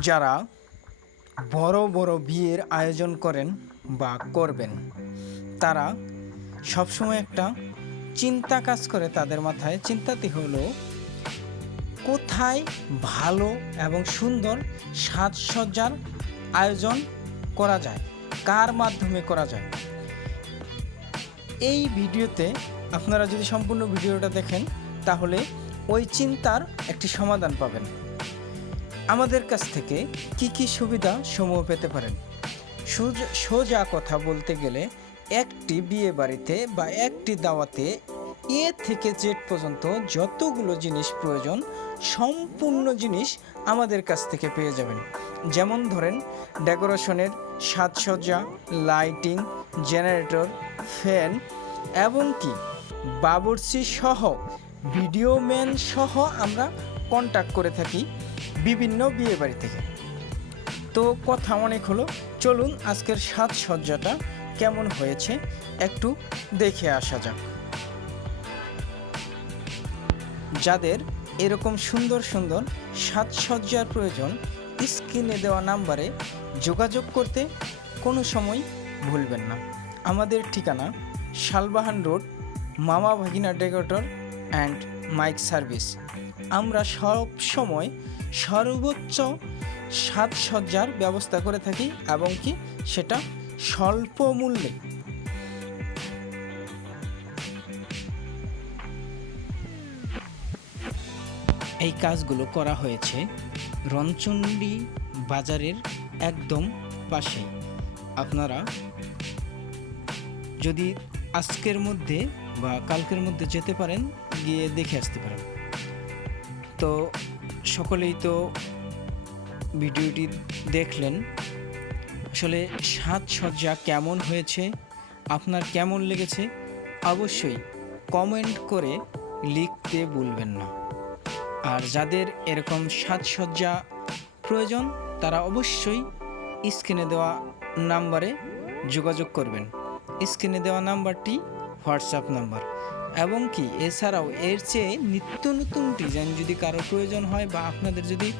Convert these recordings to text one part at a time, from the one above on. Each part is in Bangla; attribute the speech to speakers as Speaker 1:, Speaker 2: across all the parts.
Speaker 1: যারা বড় বড় বিয়ের আয়োজন করেন বা করবেন, তারা সবসময় একটা চিন্তা কাজ করে তাদের মাথায়। চিন্তাটি হলো, কোথায় ভালো এবং সুন্দর সাজসজ্জার আয়োজন করা যায়? কার মাধ্যমে করা যায়? এই ভিডিওতে আপনারা যদি সম্পূর্ণ ভিডিওটা দেখেন, তাহলে ওই চিন্তার একটি সমাধান পাবেন। আমাদের কাছ থেকে কি কি সুবিধা সমূহ পেতে পারেন? সোজা- কথা বলতে গেলে একটি বিয়ে বাড়িতে বা একটি দাওয়াতে এ থেকে জেড পর্যন্ত যতগুলো জিনিস প্রয়োজন, সম্পূর্ণ জিনিস আমাদের কাছ থেকে পেয়ে যাবেন। যেমন ধরেন, ডেকোরেশনের সাজসজ্জা, লাইটিং, জেনারেটর, ফ্যান এবং কি? বাবুর্চি সহ ভিডিও ম্যান সহ আমরা কন্ট্যাক্ট করে থাকি। বিভিন্ন বিয়ে বাড়ি থেকে। তো কথা অনেক হলো, চলুন আজকের সাজসজ্জাটা কেমন হয়েছে একটু দেখে আসা যাক। যাদের এরকম সুন্দর সুন্দর সাজসজ্জার প্রয়োজন, স্ক্রিনে দেওয়া নাম্বারে যোগাযোগ করতে কোনো সময় ভুলবেন না। আমাদের ঠিকানা শালবাহান রোড, মামা ভাগিনা ডেকোরেটর অ্যান্ড মাইক সার্ভিস। আমরা সব সময় সর্বোচ্চ সাজসজ্জার ব্যবস্থা করে থাকি এবং কি সেটা স্বল্প মূল্যে। এই কাজগুলো করা হয়েছে রণচণ্ডী বাজারের একদম পাশে আপনারা যদি আজকের মধ্যে বা কালকের মধ্যে যেতে পারেন, গিয়ে দেখে আসতে পারেন। তো সকলেই তো ভিডিওটি দেখলেন। আসলে সাজসজ্জা কেমন হয়েছে? আপনার কেমন লেগেছে? অবশ্যই কমেন্ট করে লিখতে ভুলবেন না। আর যাদের এরকম সাজসজ্জা প্রয়োজন, তারা অবশ্যই স্ক্রিনে দেওয়া নাম্বারে যোগাযোগ করবেন। স্ক্রিনে দেওয়া নাম্বারটি হোয়াটসঅ্যাপ নাম্বার। এবং কি, এছাড়াও এর চেয়ে নিত্য নতুন ডিজাইন যদি কারও প্রয়োজন হয় বা আপনাদের যদি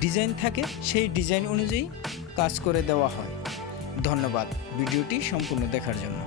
Speaker 1: ডিজাইন থাকে, সেই ডিজাইন অনুযায়ী কাজ করে দেওয়া হয়। ধন্যবাদ। ভিডিওটি সম্পূর্ণ দেখার জন্য।